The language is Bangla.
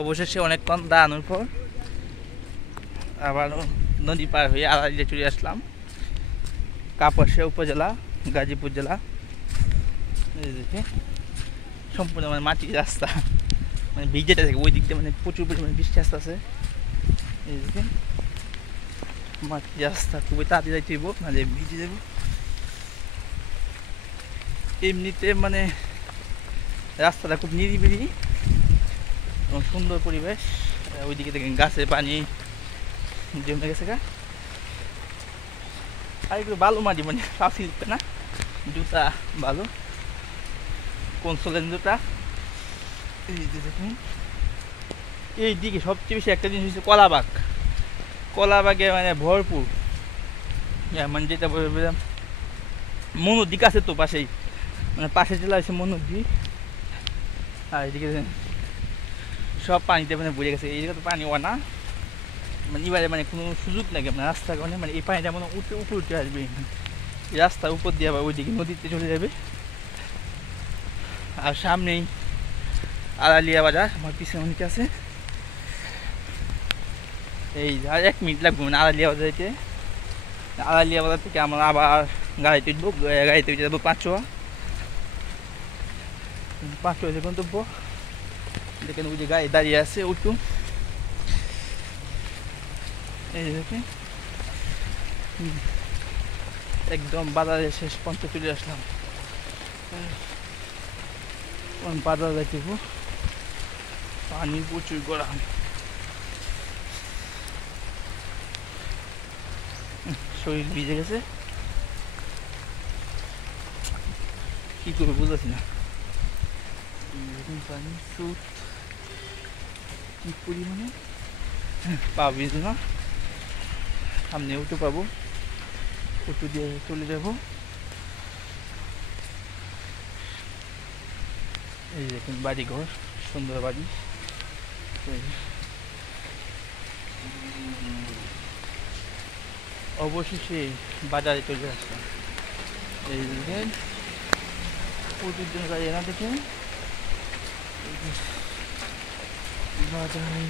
অবশেষে অনেকক্ষণ দাঁড়ানোর পর আবার নদী পার হয়ে আড়াইলে চলে আসলাম। কাপাসিয়া উপজেলা, গাজীপুর জেলা। এই সম্পূর্ণ মানে মাটির রাস্তা, মানে ভিজেটা থাকে ওই দিকটা, মানে প্রচুর পরিমাণে বৃষ্টি আসতেছে। এই দিকে মাটির রাস্তা, খুবই তাড়াতাড়ি যাইতে হইব, মানে ভিজে যাব। এমনিতে মানে রাস্তাটা খুব নিরিবিলি এবং সুন্দর পরিবেশ। ওইদিকে দেখেন গাছের পানি জমে গেছে গা। আর এগুলো বালু মাটি, মানে পা ফিলবে না, জুতা ভালো, কনসোলেন জুতা। এই যে দেখুন এইদিকে সবচেয়ে বেশি একটা জিনিস হচ্ছে কলাবাগ। কলাবাগে মানে ভরপুর, মানে যেটা বললাম মনোদ্বীপ আছে তো পাশেই, মানে পাশে জেলা আছে মনোদ্বীপ। আর এদিকে সব পানিতে মানে বুঝে গেছে। এই জায়গা তো পানি ওনা, মানে এবারে মানে কোনো সুযোগ লাগে মানে রাস্তার কারণে, মানে এই পানিটা মানে উপরে উঠে আসবে, এই রাস্তার উপর দিয়ে আবার ওইদিকে নদীতে চলে যাবে। আর সামনেই আড়ালিয়া বাজার, আমার পিছনে অনেক আছে। এই আর 1 মিনিট লাগবে মানে আড়ালিয়া বাজার যেতে। আড়ালিয়া বাজার থেকে আমরা আবার গাড়িতে উঠবো, গাড়িতে উঠে যাবো পাঁচশোয়া যে গন্তব্য। দেখেন ওই যে গাড়ি দাঁড়িয়ে আছে, উঠু। এই দেখে একদম বাজারের শেষ পর্যন্ত চলে আসলাম। বাজার যাইতে পানি প্রচুর গরম, শরীর ভিজে গেছে, কি করবে বুঝতেছি না। পানি স্রোত কি পরিমাণে, পা ভিজে না। সামনে উঠে পাবো, উঠু দিয়ে চলে যাব। এই দেখুন বাড়ি ঘর, সুন্দর বাড়ি। অবশেষে বাজারে চলে আসলাম। এই দেখেন প্রচুর দিন গাড়ি না দেখে বাজারে